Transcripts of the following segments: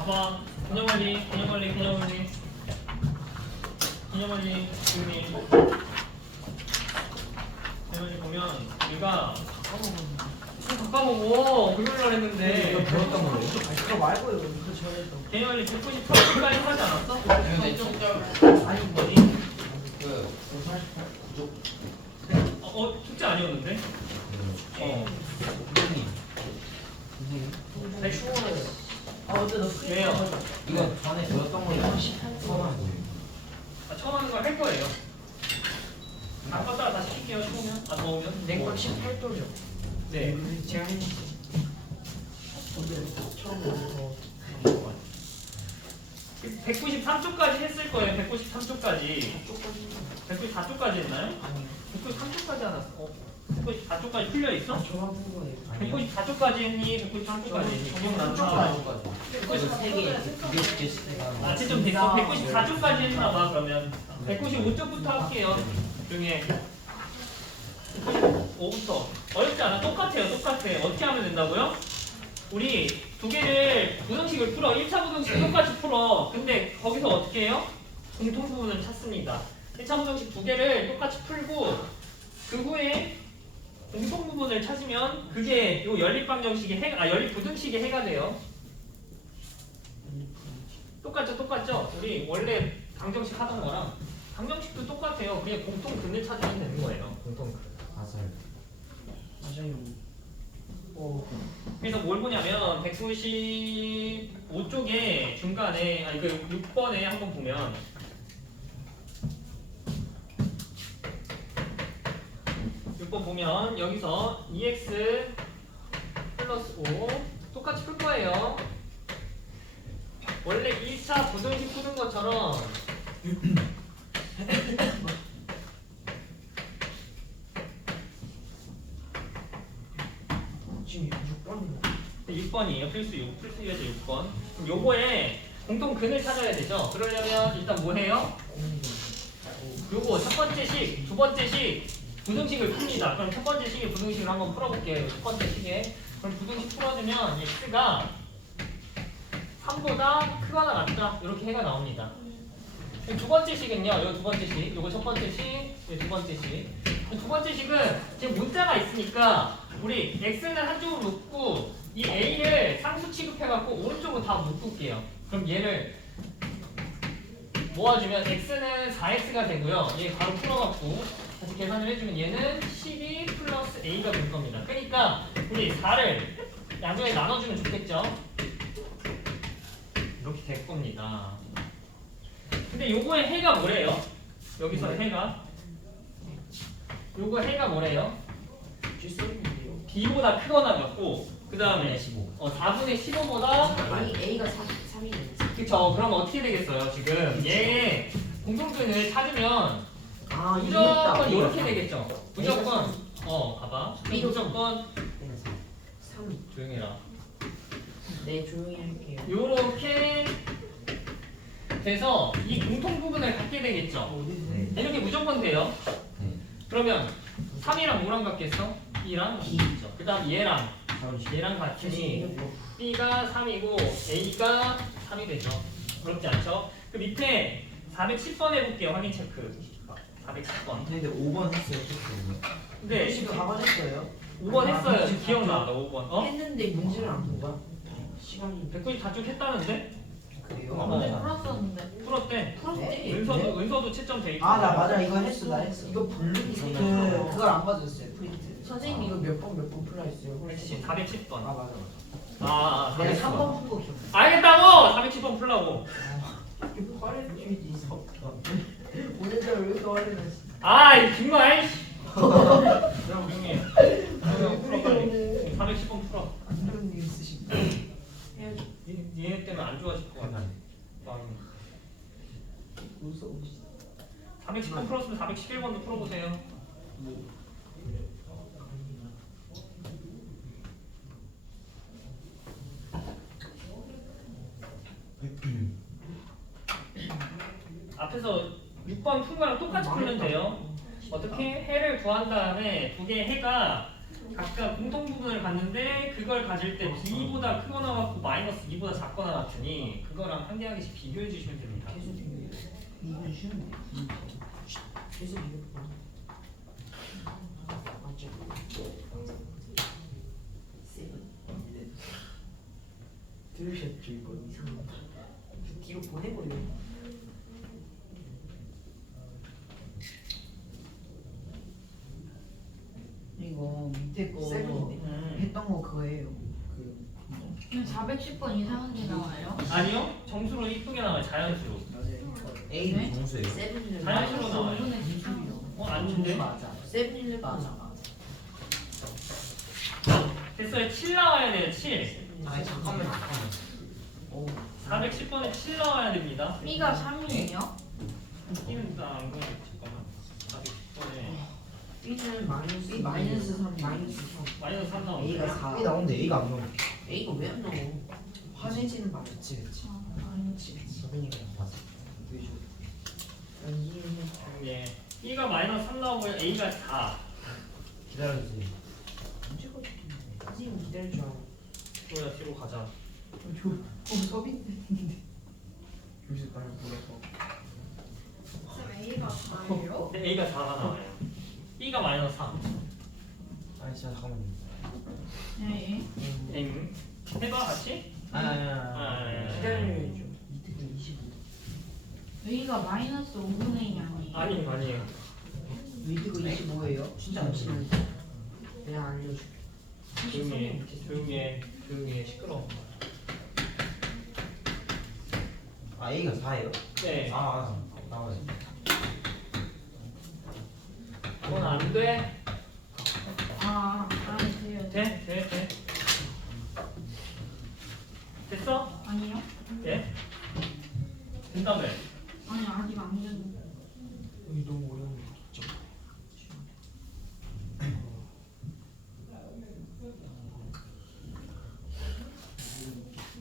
봐봐. 균형관리 중님. 균형관리 보면 얘가 까먹어. 금요일날 했는데 이거 배웠던 거예요? 그거 말고요. 이거 전에도. 균형관리 193까지 하지 않았어? 근데 아니 뭐니? 그 숙제 아니었는데? 선생님 나 추워요. 어제 너 왜요? 이거 전에 배웠던 거예요? 처음 한 거예요? 처음 하는 걸 할 거예요. 아까 다시 킬게요. 추우면 더우면. 냉각 18도죠. 네. 제가 했는데. 처음 먹어서. 193쪽까지 했을 거예요. 193쪽까지. 194쪽까지 했나요? 아니. 193쪽까지 하나. 194쪽까지 풀려 있어? 좋아하는 거예요. 194쪽까지 했니? 193쪽까지 했니? 기억난다. 그래서 3개 두개 주제수가 아, 좀 됐어. 194쪽까지 했나 봐. 그러면 195쪽부터 할게요. 중에 195부터. 어렵지 않아. 똑같아요. 어떻게 하면 된다고요? 우리 두 개를 부등식을 풀어. 1차 부등식 똑같이 풀어. 근데 거기서 어떻게 해요? 공통 부분을 찾습니다. 1차 부등식 두 개를 똑같이 풀고 그 후에 공통 부분을 찾으면 그게 요 연립방정식의 연립 부등식의 해가 돼요. 똑같죠? 우리 원래 방정식 하던 거랑 방정식도 똑같아요. 그냥 공통근을 찾으면 되는 거예요. 공통근. 맞아요. 맞아요. 그래서 뭘 보냐면 195쪽에 중간에 아니 그 6번에 한번 보면 여기서 2x 플러스 5 똑같이 풀 거예요. 원래 1차 부등식 푸는 것처럼 지금 6번이요. 6번이에요. 필수에서 6번. 그럼 요거에 공통근을 찾아야 되죠. 그러려면 일단 뭐 해요? 요거 첫 번째 식, 두 번째 식 부등식을 풉니다. 그럼 첫 번째 식의 부등식을 한번 풀어볼게요. 첫 번째 식에. 그럼 부등식 풀어주면 x가 3보다 크거나 같다. 이렇게 해가 나옵니다. 두 번째 식은요. 요 두 번째 식, 요거 첫 번째 식, 요 두 번째 식. 두 번째 식은 지금 문자가 있으니까 우리 x는 한쪽으로 묶고 이 a를 상수 취급해갖고 오른쪽으로 다 묶을게요. 그럼 얘를 모아주면 x는 4x가 되고요. 얘 바로 풀어갖고 다시 계산을 해주면 얘는 12 플러스 a가 될 겁니다. 그러니까 우리 4를 양쪽에 나눠주면 좋겠죠? 이렇게 될 겁니다. 근데 요거의 해가 뭐래요? 여기서 해가 요거 해가 뭐래요? 뒷소리인데요. b보다 크거나 같고 그 다음에 4분의 15보다 A가 3이네요. 그쵸. 그럼 어떻게 되겠어요? 지금 얘 공통근을 찾으면 아, 무조건 이렇게 되겠죠. 무조건 봐봐. B로 무조건 3. 조용해라. 네, 조용히 할게요. 요렇게 돼서 이 공통 부분을 갖게 되겠죠. 네. 이렇게 무조건 돼요. 네. 그러면 3이랑 뭐랑 같겠어? 2랑 2죠. 그 다음 얘랑 같으니 B가 3이고 A가 3이 되죠. 그렇지 않죠? 그 밑에 410번 해볼게요. 확인 체크. 410번. 근데 5번 했어요. 그때. 근데 지금 가만했어요? 5번 했어요. 기억나. 너 5번. 했는데 문제를 안 푼 거야? 시간이 194쪽 했다는데? 그래요? 문제 풀었었는데. 풀었대. 풀었대. 은서도 채점 돼 있고. 아 나 맞아 이거 했어 나 했어 이거 블루기 그걸 안 받았어요 프린트 선생님이 이거 몇 번 풀라 했어요? 그렇지. 410번. 아 맞아 내가 410번. 3번 푼거 기억. 알겠다고! 410번 풀라고. 이거 화를 주지 있어. 오늘따라 왜 이렇게 화를 냈어? 이 정말. 그럼 조용히 해. 풀어 빨리. 410번 풀어. 안 그런 일 있으신 해야죠. 니네 때문에 안 좋아질 것 같아. 무서워. 410번 풀었으면 411번도 풀어보세요. 앞에서 6번 푼 거랑 똑같이 풀면 돼요. 어떻게? 해를 구한 다음에 두 개의 해가 각각 공통 부분을 갖는데 그걸 가질 때 b보다 크거나 같고 마이너스 2보다 작거나 같으니 그거랑 한 개 한 개씩 비교해 주시면 됩니다. 계속 비교해요. 이건 쉬운데. 계속 이거 봐. 맞죠? 세븐. 들으셨죠 이거 이상하다. 저 뒤로 보내버려요. 이거 밑에 거 세븐인데? 했던 거 그거예요. 그 410번 이상한 게 나와요? 아니요, 점수로 이쁘게 나와요. 자연수로. 맞아요. A 네? 정수예요. 세븐일레븐 자연스러워 나와요. 이분의 기준이요. 아닌데? 맞아. 세븐일레븐 맞아. 됐어요. 7 나와야 돼요. 7. 아니 잠깐만. 오. 410번에 7 나와야 됩니다. B가 3이에요? 이는 나안 그러겠지. 잠깐만. 410번에 B는 마이너스 3 마이너스 3. 마이너스 3 나오네. A가 4. A 나오는데 A가 안 나와. A가 왜 안 나와? 화내지는 말. 그치 그치. 그렇지. 서빈이가 봤어. 예. B가 마이너스 3 나오고요. A가 4. 기다려주세요. 언제가 좋겠네. 선생님 기다릴 줄 알아. 그거야 뒤로 가자. 서빈 교실 빨리 보내서. 쌤 A가 4예요? 네, A가 4가 나와요. B가 마이너스 3. 아니 진짜 잠깐만요. 네. 엥. 해봐 같이. 기다려야죠. 이때가 25. A가 마이너스 5분의 2 아니에요? 아니에요. 위드가 25예요? 진짜 안 친한데. 내가 알려줄게. 조용히 해. 시끄러워. 아 A가 4예요? 네. 아 나와요. 그건 안 돼. 돼요. 돼. 됐어? 아니요? 예? 된다며. 아니 아직 안 되는데. 여기 너무 어려운 거 있죠?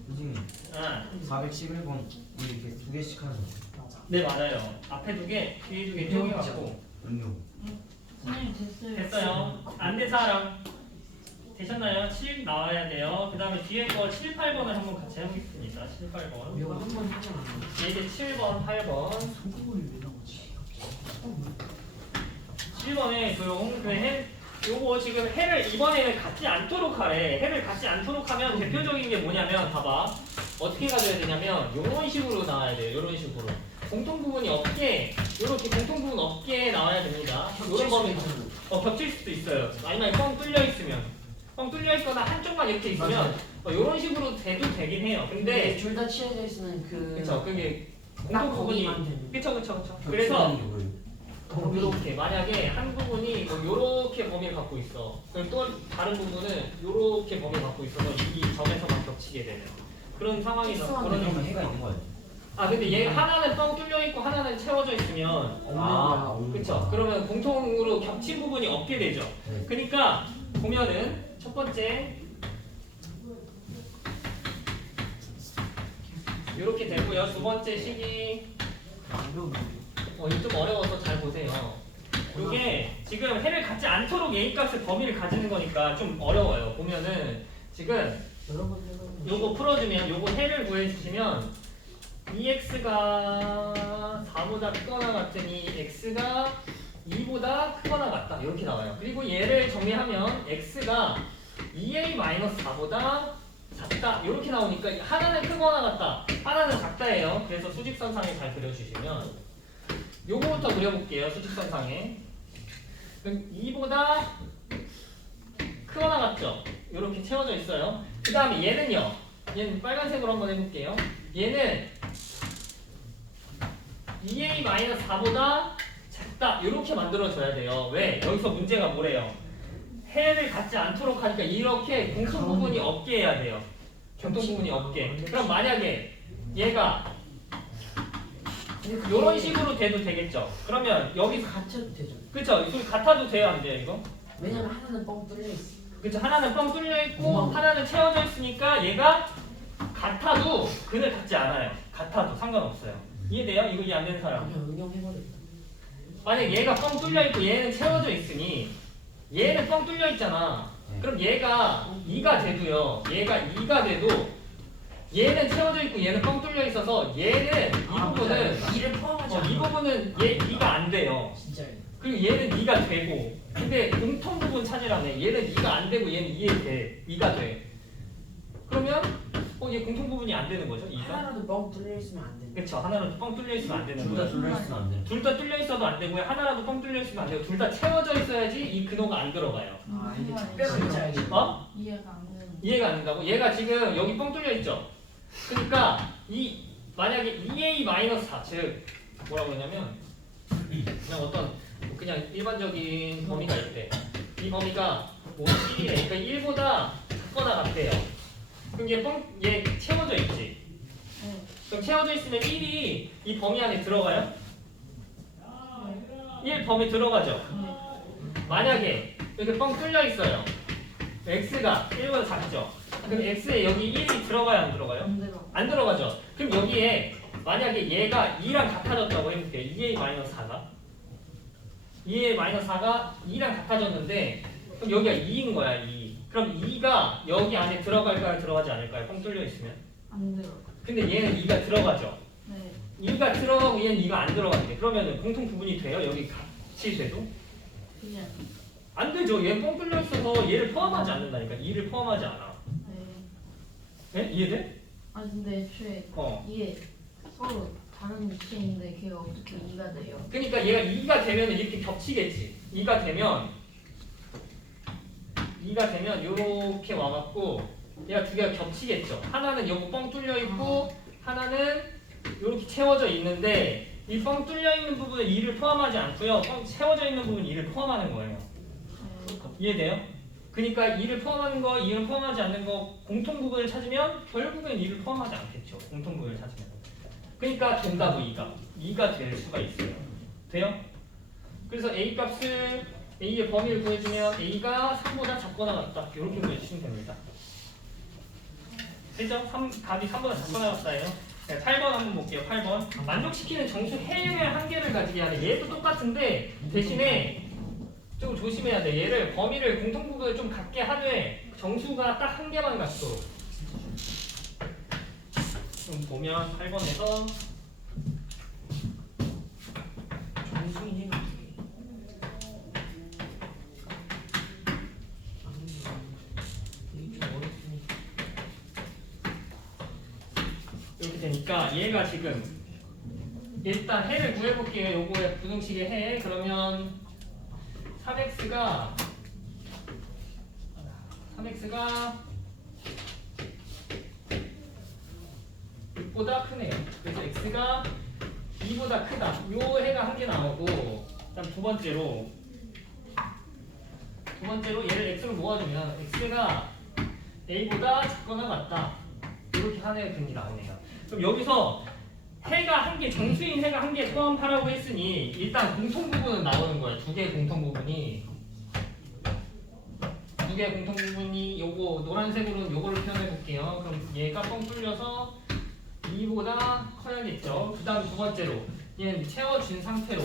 선생님 아, 411번 우리 이렇게 두 개씩 하는 거. 네 맞아요. 앞에 2개, 뒤에 2개 쪼개갖고. 음료. 선생님 됐어요. 됐어요. 안 된 사람 되셨나요? 7 나와야 돼요. 그 다음에 뒤에 거 7, 8번을 한번 같이 해보겠습니다. 7, 8번. 이거 한번 하잖아. 이제 7번, 8번. 소금물이 왜 나오지? 7번에 요거 지금 해를 이번에는 갖지 않도록 하래. 해를 갖지 않도록 하면 대표적인 게 뭐냐면 봐봐. 어떻게 가져야 되냐면 요런 식으로 나와야 돼요. 요런 식으로. 공통 부분이 없게 요렇게 공통 부분 없게 나와야 됩니다. 요런 범위 겹칠 수도 있어요. 아니면 뻥 뚫려 있으면 뻥 뚫려 있거나 한쪽만 이렇게 있으면 요런 식으로 돼도 되긴 해요. 근데 둘 다 치해져 있으면 그쵸 그게 딱 공통 부분이 거기만 되는. 그쵸. 그래서 뭐예요? 요렇게 만약에 한 부분이 요렇게 범위를 갖고 있어. 그럼 또 다른 부분은 요렇게 범위를 갖고 있어서 이 점에서만 겹치게 되는 그런 상황이죠. 그러면 그런 해가 있는 거예요. 근데 얘 하나는 뻥 뚫려 있고 하나는 채워져 있으면 없는 거야. 그쵸. 그러면 공통으로 겹친 부분이 없게 되죠. 네. 그러니까 보면은 첫 번째 이렇게 되고요. 두 번째 식이 이거 좀 어려워서 잘 보세요. 이게 지금 해를 갖지 않도록 A 값의 범위를 가지는 거니까 좀 어려워요. 보면은 지금 요거 풀어주면 요거 해를 구해주시면 EX가 4보다 크거나 같으니 X가 2보다 크거나 같다 이렇게 나와요. 그리고 얘를 정리하면 X가 2A-4보다 작다 이렇게 나오니까 하나는 크거나 같다 하나는 작다예요. 그래서 수직선상에 잘 그려주시면 요거부터 그려볼게요. 수직선상에 그럼 2보다 크거나 같죠? 이렇게 채워져 있어요. 그 다음에 얘는요. 얘는 빨간색으로 한번 해볼게요. 얘는 2A-4보다 작다 이렇게 만들어줘야 돼요. 왜? 여기서 문제가 뭐래요? 해를 갖지 않도록 하니까 이렇게 공통 부분이 없게 해야 돼요. 공통 부분이 없게. 그럼 만약에 얘가 이런 식으로 돼도 되겠죠? 그러면 여기서 갇혀도 되죠. 그쵸? 이거 같아도 돼요? 안 돼요? 이거? 왜냐면 하나는 뻥 뚫려 있어. 그쵸? 하나는 뻥 뚫려 있고 하나는 채워져 있으니까 얘가 같아도 근을 갖지 않아요. 같아도 상관없어요. 이해돼요? 이거 이해 안 되는 사람? 그냥 응용해버렸다. 만약 얘가 뻥 뚫려 있고 얘는 채워져 있으니 얘는 뻥 뚫려 있잖아. 그럼 얘가 2가 돼도요. 얘가 2가 돼도 얘는 채워져 있고 얘는 뻥 뚫려 있어서 얘는 이 부분은 이를 포함하지 이 부분은 얘 2가 안 돼요. 진짜요. 그리고 얘는 2가 되고 근데 공통 부분 찾으라네. 얘는 2가 안 되고 얘는 2가 돼. 그러면 얘 공통 부분이 안 되는 거죠? 2가? 하나라도 뻥 뚫려 있으면 안 된다. 그렇죠. 하나는 뻥 뚫려 있으면 안 되는 둘 다 거예요. 둘러 있으면 안 돼. 둘 다 뚫려 있어도 안 되고요. 하나라도 뻥 뚫려 있으면 안 되고 둘 다 채워져 있어야지 이 근호가 안 들어가요. 아 이게 무슨 특별한 말인지 문제야. 어? 이해가 안 되는. 이해가 안 된다고? 얘가 지금 여기 뻥 뚫려 있죠. 그러니까 만약에 2a-4 즉 뭐라고 그러냐면 그냥 어떤 그냥 일반적인 범위가 있대. 이 범위가 1이래. 그러니까 1보다 작거나 같대요. 그럼 얘 채워져 있지. 네. 그럼 채워져 있으면 1이 이 범위 안에 들어가요? 1 범위 들어가죠. 만약에 이렇게 뻥 뚫려 있어요. x가 1보다 작죠. 그럼 x에 여기 1이 들어가요, 안 들어가요? 안 들어. 안 들어가죠. 그럼 여기에 만약에 얘가 2랑 같아졌다고 해볼게요. 2a-4가 2a-4가 2랑 같아졌는데 그럼 여기가 2인 거야. 2. 그럼 2가 여기 안에 들어갈까요? 들어가지 않을까요? 뻥 뚫려 있으면. 안 들어. 근데 얘는 2가 들어가죠. 네. 2가 들어가고 얘는 2가 안 들어가는데 그러면은 공통 부분이 돼요? 여기 같이 돼도? 그냥. 안 되죠. 얘는 뻥 뚫려 있어서 얘를 포함하지 않는다니까. 2를 포함하지 않아. 네. 네? 이해돼? 아 근데 애초에 이게 서로 다른 위치에 있는데 걔가 어떻게 2가 돼요? 그러니까 얘가 2가 되면 이렇게 겹치겠지. 2가 되면 이렇게 와갖고 얘가 두 개가 겹치겠죠. 하나는 여기 뻥 뚫려 있고 하나는 이렇게 채워져 있는데 이 뻥 뚫려 있는 부분은 2를 포함하지 않고요. 뻥 채워져 있는 부분은 2를 포함하는 거예요. 네. 이해돼요? 그러니까 2를 포함하는 거, 2를 포함하지 않는 거 공통 부분을 찾으면 결국엔 2를 포함하지 않겠죠. 공통 부분을 찾으면. 그러니까 된다고 2가 될 수가 있어요. 돼요? 그래서 a 값을 a의 범위를 구해주면 a가 3보다 작거나 같다. 이렇게 구해주시면 됩니다. 됐죠? 답이 3보다 작거나 같다예요. 8번 한번 볼게요. 8번. 만족시키는 정수 해의 한계를 가지게 하는 얘도 똑같은데 대신에 좀 조심해야 돼. 얘를 범위를 공통 부분을 좀 갖게 하되 정수가 딱 한 개만 갖도록. 좀 보면 8번에서 정수인 해가 이게 좀 어렵으니까. 이렇게 되니까 얘가 지금 일단 해를 구해볼게요. 요거의 부등식의 해. 그러면 3x가 6보다 크네요. 그래서 x가 2보다 크다. 요 해가 한 개 나오고 그다음 두 번째로 얘를 x로 모아주면 x가 a보다 작거나 같다. 이렇게 하나의 근이 나오네요. 그럼 여기서 해가 한 개, 정수인 해가 한 개 포함하라고 했으니 일단 공통 부분은 나오는 거예요. 두 개의 공통 부분이 요거 노란색으로는 요거를 표현해 볼게요. 그럼 얘가 뻥 뚫려서 2보다 커야겠죠. 그 다음 두 번째로 얘는 채워진 상태로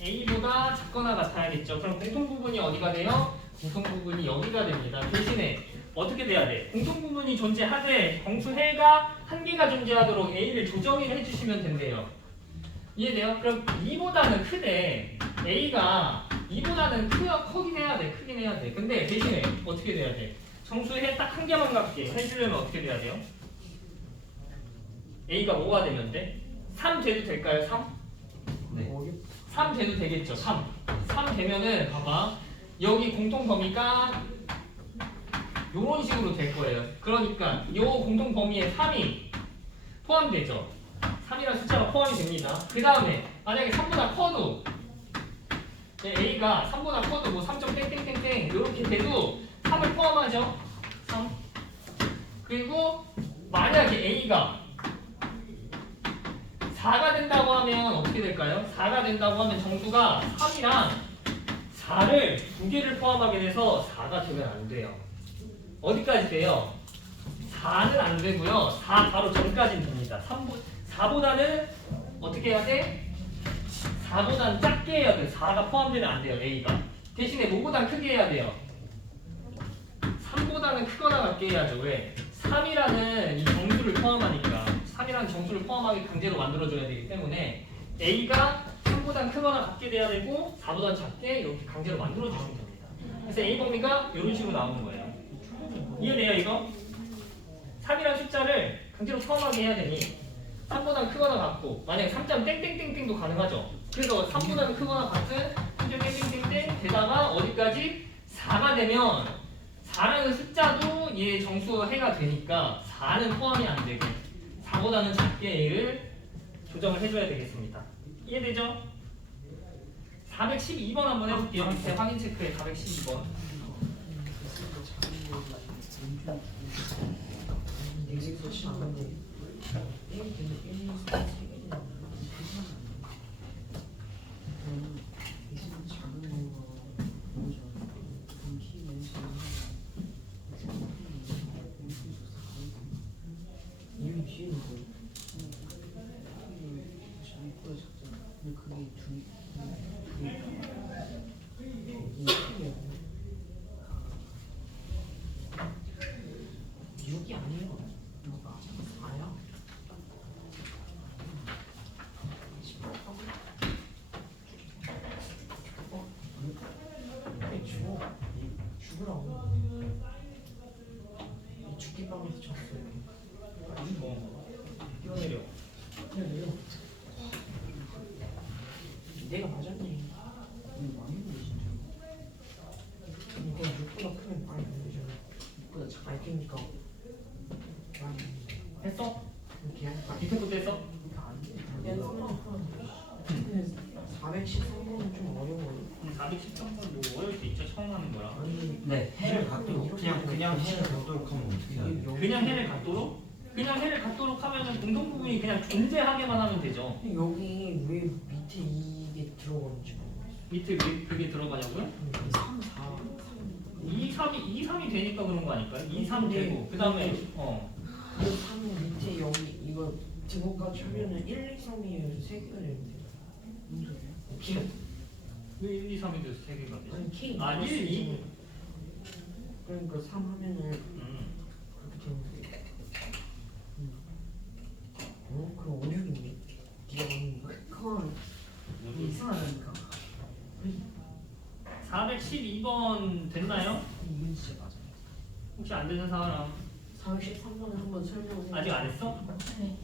a보다 작거나 같아야겠죠. 그럼 공통 부분이 어디가 돼요? 공통 부분이 여기가 됩니다. 대신에 어떻게 돼야 돼? 공통 부분이 존재하되 정수해가 한 개가 존재하도록 a를 조정을 해주시면 된대요. 이해돼요? 그럼 2보다는 크대. a가 2보다는 크긴 해야 돼. 크긴 해야 돼. 근데 대신에 어떻게 돼야 돼? 정수해 딱 한 개만 갖게 해주려면 어떻게 돼야 돼요? a가 뭐가 되면 돼? 3 돼도 될까요? 3? 네. 3 돼도 되겠죠. 3 되면은 봐봐. 여기 공통 범위가 요런 식으로 될 거예요. 그러니까 요 공통 범위에 3이 포함되죠. 3이라는 숫자가 포함이 됩니다. 그 다음에 만약에 3보다 커도 a가 3보다 커도 뭐 3. 땡땡땡땡 이렇게 돼도 3을 포함하죠. 3. 그리고 만약에 a가 4가 된다고 하면 어떻게 될까요? 4가 된다고 하면 정수가 3이랑 4를 두 개를 포함하게 돼서 4가 되면 안 돼요. 어디까지 돼요? 4는 안 되고요. 4 바로 전까지는 됩니다. 4보다는 어떻게 해야 돼? 4보다는 작게 해야 돼. 4가 포함되면 안 돼요. a가. 대신에 뭐보단 크게 해야 돼요? 3보다는 크거나 같게 해야죠. 왜? 3이라는 이 정수를 포함하니까 3이라는 정수를 포함하게 강제로 만들어줘야 되기 때문에 A가 3보다 크거나 같게 돼야 되고 4보다 작게 이렇게 강제로 만들어주시면 됩니다. 그래서 A 범위가 이런 식으로 나오는 거예요. 이해돼요 이거? 3이라는 숫자를 강제로 포함하게 해야 되니 3보다 크거나 같고 만약에 3점 땡땡땡땡도 가능하죠. 그래서 3보다 크거나 같은 3점 땡땡땡땡 게다가 어디까지? 4가 되면 4라는 숫자도 얘 정수해가 되니까 4는 포함이 안 되고 4보다는 작게 A를 조정을 해줘야 되겠습니다. 이해되죠? 412번 한번 해볼게요. 밑에 확인 체크에 412번. 엑스에서 치면 안 돼. 1, 1, 1, 3, 3개 그럼 엑스에서 작은 거가 뭐죠? 그럼 키는 이미 뒤에 있는 거. 작보다 작잖아. 근데 그게 이게 6이 아니에요. 이거 맞아? 4야? 죽어. 죽으라고. 이 죽기방에서 쳤어요. 뛰어내려. 그냥 내려. 내가 맞았네. 이거 많이 보네 진짜. 이거 6보다 크면 많이 안 되잖아. 6보다 작아 크니까 많이 했어? 이렇게 하니까 밑에 것도 했어? 안 돼. 413번은 좀 어려워요. 413번 뭐 어려울 수 있죠. 처음 하는 거라. 아니 네, 해를 갖도록 그냥 해를 갖도록 하면 어떻게 해야 돼? 그냥 해를 갖도록? 그냥 해를 갖도록 하면은 공통 부분이 그냥 존재하게만 하면 되죠. 여기 왜 밑에 이게 들어가는지 모르겠어. 밑에 왜 그게 들어가냐고요? 3, 4, 2, 3이 되니까 그런 거 아닐까요? 2, 3 되고 그 다음에 이 3은 밑에 여기 이거 등호까지 하면은 1, 2, 3이 3개가 되는데 무슨 소리야? 왜 1, 2, 3이 돼서 3개가 되지? 아니 K 아, 1, 2? 그러니까 3 하면은 그렇게 되는데 그럼 5, 6인데 네가 맞는 거야? 그건 이상하다니까. 412번 됐나요? 이건 진짜 맞아. 혹시 안 되는 사람 413번을 한번 설명해. 아직 안 했어? 네.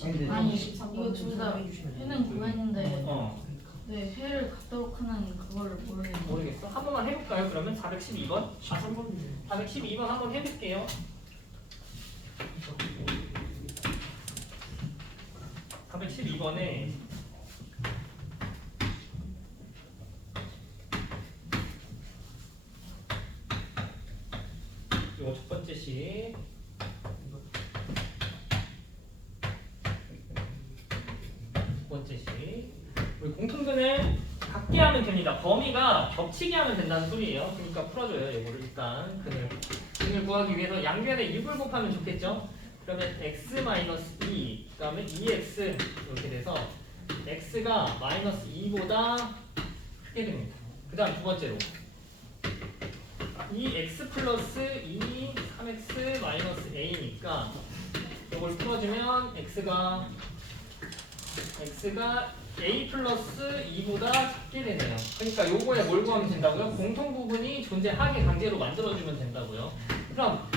근데 아니 13번 이거 둘 다 설명해 주시면 회는 구했는데 어 네 회를 갖도록 하는 그거를 모르겠는데 모르겠어. 한 번만 해볼까요? 그러면 412번? 13번인데 412번 한번 해볼게요. 412번에 이거 첫 번째 식 두 번째 식 우리 공통근을 같게 하면 됩니다. 범위가 겹치게 하면 된다는 소리예요. 그러니까 풀어줘요. 이거를 일단 근을 구하기 위해서 양변에 6을 곱하면 좋겠죠. 그러면 x-2 그 다음에 2x 이렇게 돼서 x가 -2보다 크게 됩니다. 그 다음 두 번째로 2x 플러스 2 3x 마이너스 a니까 이걸 풀어주면 x가 a 플러스 2보다 작게 되네요. 그러니까 요거에 뭘 구하면 된다고요? 공통 부분이 존재하게 강제로 만들어주면 된다고요. 그럼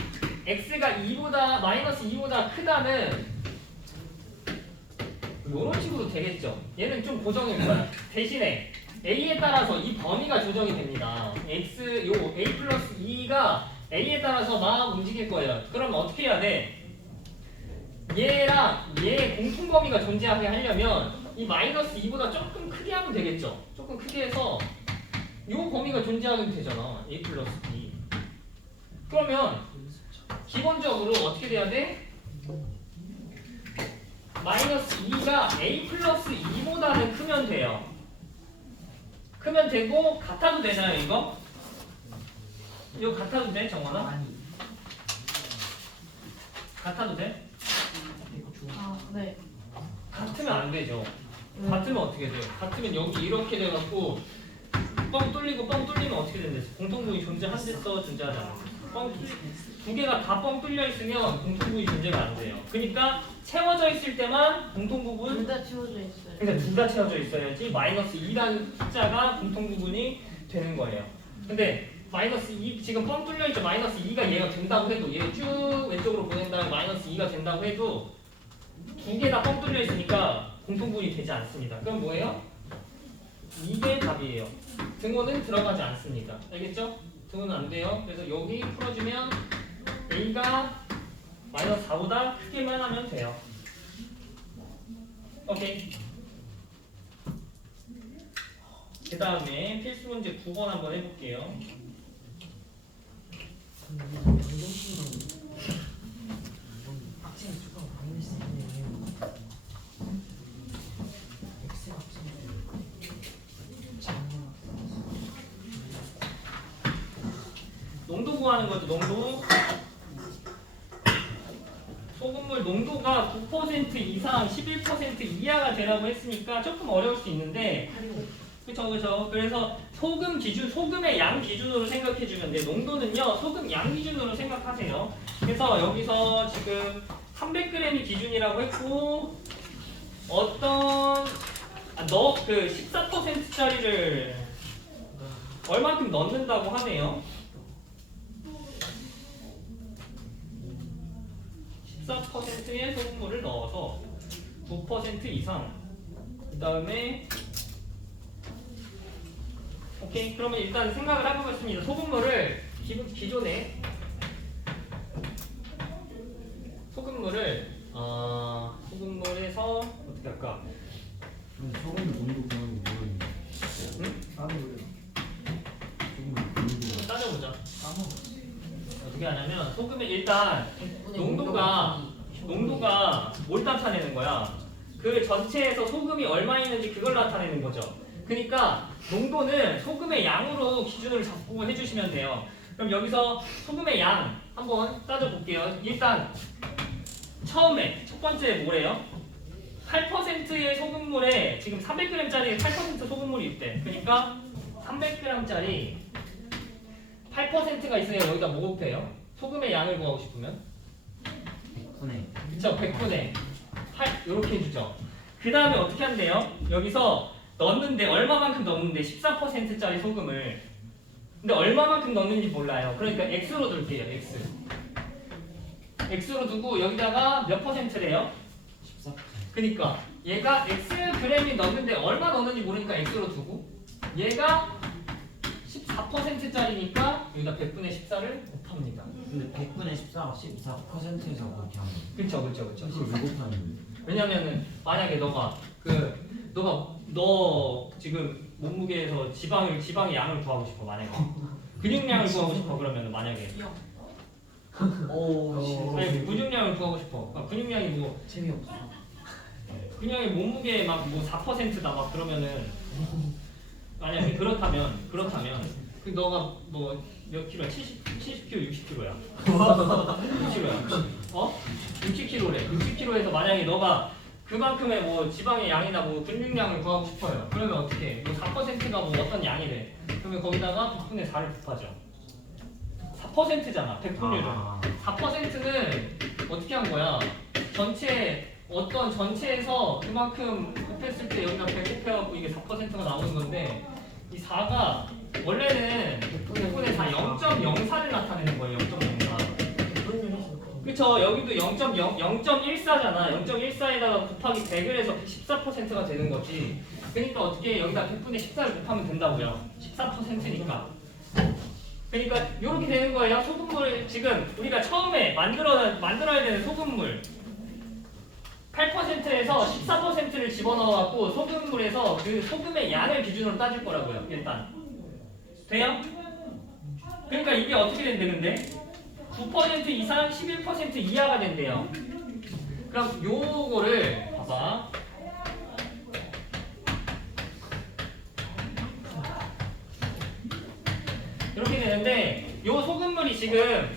x가 2보다 마이너스 2보다 크다는 이런 식으로 되겠죠. 얘는 좀 고정일 거야. 대신에 a에 따라서 이 범위가 조정이 됩니다. 요 a 플러스 2가 a에 따라서 막 움직일 거예요. 그럼 어떻게 해야 돼? 얘랑 얘의 공통 범위가 존재하게 하려면 이 마이너스 2보다 조금 크게 하면 되겠죠. 조금 크게 해서 요 범위가 존재하게 되잖아. a 플러스 2. 그러면 기본적으로 어떻게 돼야 돼? 마이너스 2가 a 플러스 2보다는 크면 돼요. 크면 되고 같아도 되나요 이거? 이거 같아도 돼 정원아? 아니 같아도 돼? 이거 줘. 아 네. 같으면 안 되죠. 왜? 같으면 어떻게 돼요? 같으면 여기 이렇게 돼갖고 뻥 뚫리면 어떻게 된댔어? 공통부위 존재한댔어, 존재하지 않았어? 두 개가 다 뻥 뚫려 있으면 공통부위 존재가 안 돼요. 그러니까 채워져 있을 때만 공통부분 둘다 채워져 있어요. 그러니까 둘 다 채워져 있어야지 마이너스 2라는 숫자가 공통부분이 되는 거예요. 근데 마이너스 2 지금 뻥 뚫려 있죠. 마이너스 2가 얘가 된다고 해도 얘 쭉 왼쪽으로 보낸 다음에 마이너스 2가 된다고 해도 두 개 다 뻥 뚫려 있으니까 공통분이 되지 않습니다. 그럼 뭐예요? 이게 답이에요. 등호는 들어가지 않습니다. 알겠죠? 등호는 안 돼요. 그래서 여기 풀어주면 A가 마이너스 4보다 크기만 하면 돼요. 오케이. 그 다음에 필수 문제 9번 한번 해볼게요. 학생 수가 많이 쓰네요. X 학생 농도 구하는 거죠. 농도. 소금물 농도가 9% 이상 11% 이하가 되라고 했으니까 조금 어려울 수 있는데 그쵸. 그래서 소금 기준, 소금의 양 기준으로 생각해 주면 돼요. 농도는요, 소금 양 기준으로 생각하세요. 그래서 여기서 지금 300g이 기준이라고 했고, 그 14%짜리를 얼만큼 넣는다고 하네요. 14%의 소금물을 넣어서 9% 이상. 그 다음에 오케이. 그러면 일단 생각을 해보겠습니다. 소금물을 기존에 소금물에서 어떻게 할까? 소금 농도 구하는 게 뭐였는데? 응? 나도 그래요. 소금 농도 따져보자. 어떻게 하냐면 소금의 일단 농도가 뭘 나타내는 거야? 그 전체에서 소금이 얼마 있는지 그걸 나타내는 거죠. 그러니까 농도는 소금의 양으로 기준을 잡고 해주시면 돼요. 그럼 여기서 소금의 양 한번 따져볼게요. 일단 처음에 첫 번째 뭐래요? 8%의 소금물에 지금 300g짜리 8% 소금물이 있대. 그러니까 300g짜리 8%가 있으면 여기다 뭐 곱해요? 소금의 양을 구하고 싶으면 100분의 그쵸, 100분의 8 이렇게 해주죠. 그 다음에 어떻게 한대요? 여기서 넣는데 얼마만큼 넣는데 14%짜리 소금을 근데 얼마만큼 넣는지 몰라요. 그러니까 X로 둘게요. X로 두고 여기다가 몇 %래요? 14%. 그러니까 얘가 Xg이 넣는데 얼마 넣는지 모르니까 X로 두고 얘가 14%짜리니까 여기다 100분의 14를 곱합니다. 근데 100분의 14가 14%에서 그렇게 하는 거야. 그쵸. 사실 왜 곱하는 거야? 왜냐면은 만약에 너 지금 몸무게에서 지방의 양을 구하고 싶어. 만약에 근육량을 구하고 싶어. 그러면 만약에 아니 근육량을 구하고 싶어. 근육량이 뭐 재미없어. 근육의 몸무게 막 뭐 4%다 막 그러면은 만약에 그렇다면 그 너가 뭐 몇 킬로야? 70kg, 60kg야. 60kg야. 60kg래. 60kg에서 만약에 너가 그만큼의 뭐 지방의 양이나 뭐 근육량을 구하고 싶어요. 그러면 어떻게 해? 뭐 4%가 뭐 어떤 양이래. 그러면 거기다가 100분의 4를 곱하죠. 4%잖아. 100분율은. 4%는 어떻게 한 거야? 전체에서 그만큼 곱했을 때 여기가 100 곱해갖고 이게 4%가 나오는 건데 이 4가 원래는 100분의 4 0.04를 나타내는 거예요. 0.04. 그쵸? 여기도 0.14잖아. 0.14에다가 곱하기 100을 해서 14%가 되는 거지. 그러니까 어떻게 여기다 100분의 14를 곱하면 된다고요. 14%니까. 그러니까 이렇게 되는 거예요. 소금물 지금 우리가 처음에 만들어야 되는 소금물 8%에서 14%를 집어넣어갖고 소금물에서 그 소금의 양을 기준으로 따질 거라고요. 일단 돼요? 그러니까 이게 어떻게 된대 근데? 9% 이상 11% 이하가 된대요. 그럼 요거를 봐봐. 이렇게 되는데 요 소금물이 지금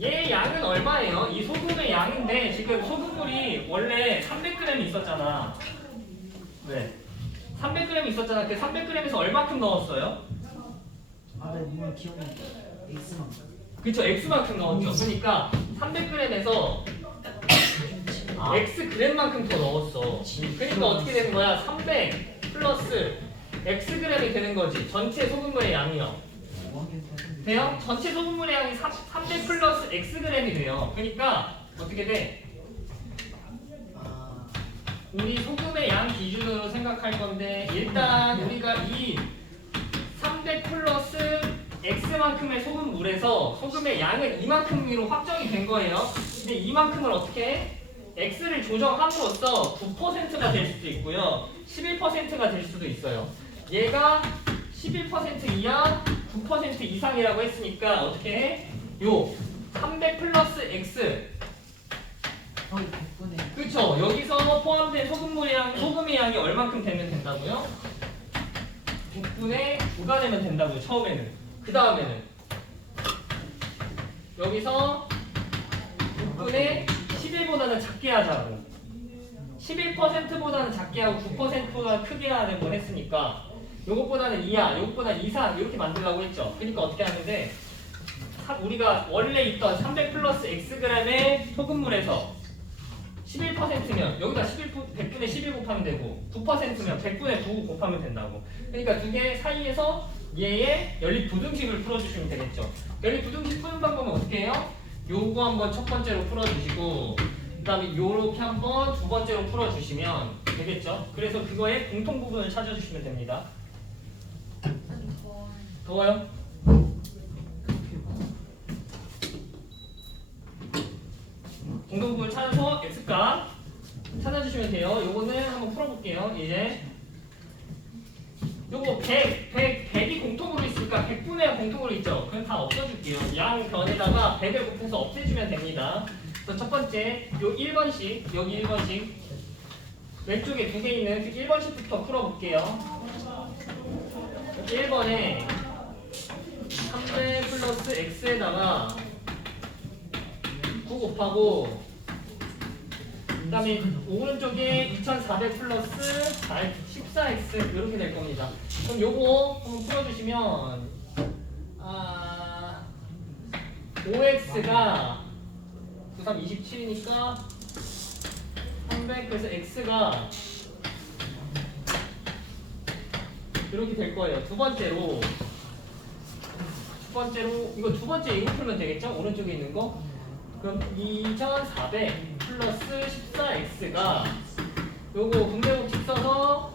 얘 양은 얼마예요? 이 소금의 양인데 지금 소금물이 원래 300g이 있었잖아. 왜? 300g 있었잖아. 그 300g에서 얼마큼 넣었어요? 아나 이거 기억나는데 X만 그쵸, X만큼 넣었죠. 그러니까 300g에서 Xg만큼 더 넣었어. 그러니까 어떻게 되는 거야? 300 플러스 Xg이 되는 거지. 전체 소금물의 양이요. 돼요? 전체 소금물의 양이 300 플러스 Xg이 돼요. 그러니까 어떻게 돼? 아 우리 소금의 양 기준으로 생각할 건데 일단 우리가 이 300 플러스 X만큼의 소금물에서 소금의 양은 이만큼으로 확정이 된 거예요. 근데 이만큼을 어떻게 해? X를 조정함으로써 9%가 될 수도 있고요. 11%가 될 수도 있어요. 얘가 11% 이하, 9% 이상이라고 했으니까 어떻게 해? 요 300 플러스 X 거의 100분의 그쵸? 여기서 포함된 소금의 양이 얼만큼 되면 된다고요? 6분의 9가 되면 된다고요. 처음에는. 그 다음에는 여기서 6분의 11보다는 작게 하자고. 11%보다는 작게 하고 9%보다 크게 하자고 했으니까 요것보다는 이하, 요것보다 이상 이렇게 만들려고 했죠. 그러니까 어떻게 하는데 우리가 원래 있던 300 플러스 Xg의 소금물에서 11%면 여기다 100분의 11 곱하면 되고 9%면 100분의 9 곱하면 된다고. 그러니까 두 개 사이에서 얘의 연립 부등식을 풀어주시면 되겠죠. 연립 부등식 푸는 방법은 어떻게 해요? 요거 한번 첫 번째로 풀어주시고 그 다음에 요렇게 한번 두 번째로 풀어주시면 되겠죠. 그래서 그거의 공통 부분을 찾아주시면 됩니다. 더워요? 공통 부분을 찾아서 x값 찾아주시면 돼요. 요거는 한번 풀어볼게요. 이제 요거 100이 공통으로 있으니까 100분의 공통으로 있죠. 그럼 다 없어줄게요. 양 변에다가 100을 곱해서 없애주면 됩니다. 그래서 첫 번째 요 1번씩 여기 1번씩 왼쪽에 두 개 있는 그 1번씩부터 풀어볼게요. 1번에 300 플러스 x에다가 9 곱하고 그 다음에 오른쪽에 2400 플러스 14x 이렇게 될 겁니다. 그럼 요거 한번 풀어주시면 5x가 93 27이니까 300 그래서 x가 이렇게 될 거예요. 두 번째로 이거 두 번째 이거 풀면 되겠죠? 오른쪽에 있는 거. 그럼 2400 플러스 14x가 요거 분배법칙 써서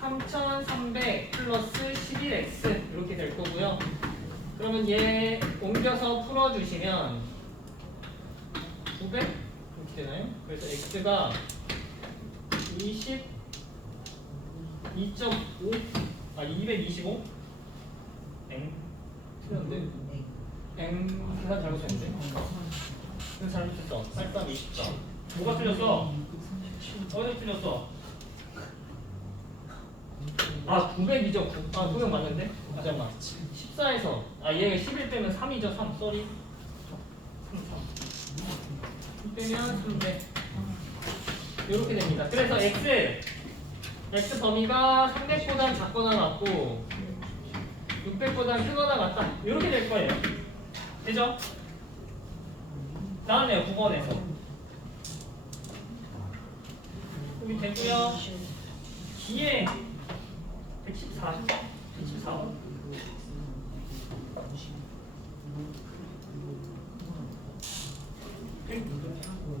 3300 플러스 11x 이렇게 될 거고요. 그러면 얘 옮겨서 풀어주시면 900 이렇게 되나요? 그래서 x가 225 225 틀렸는데 계산 잘못했는데 계산 잘못했어. 83 24 뭐가 틀렸어? 어디 틀렸어? 900이죠. 900 맞는데? 잠깐만 14에서 얘가 11 빼면 3이죠. 3 쏘리 3 빼면 300 이렇게 됩니다. 그래서 x 범위가 300보다 작거나 같고 600보다 크거나 같다. 이렇게 될 거예요. 되죠? 나왔네요. 9번에서. 여기 되고요. 뒤에 114.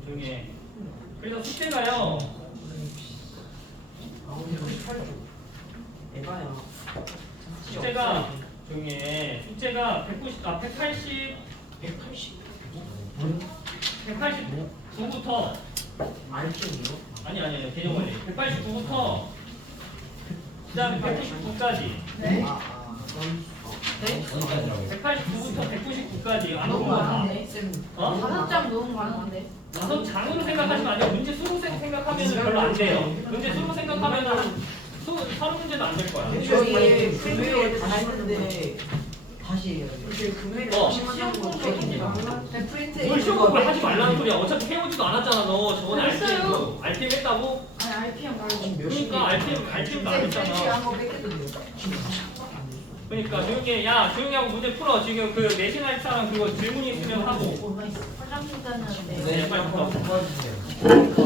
조용히 해. 그래서 숙제가요. 에바야 숙제가 조용히 해. 숙제가 180 189부터 알증이요? 아니 개념 원리 189부터 그 다음에 199까지 네? 189부터 199까지 안 너무 오고 다 많은데? 어? 5장 너무 많은데? 5장으로 생각하시면 안 돼요. 문제 수로 생각하면 별로 안 돼요. 문제 수로 생각하면 서른 문제도 안 될 거야. 저희 금요일에 다시 했는데 다시 해야 돼요. 저희 금요일에 어. 다시 만난 거 프린트 뭘 시험 공부를 하지 말라는 소리야. 어차피 해오지도 않았잖아. 너 저번에 했어요. RPM 했다고? 아니 RPM 말고. 그러니까 RPM도 안 했잖아. 한거 뺏겨도 돼요. 그러니까 조용히 하고 문제 풀어. 지금 그 내신할 사람 그거 질문 있으면 하고. 화장실 다녔는데. 네, 빨리 한번 도와주세요.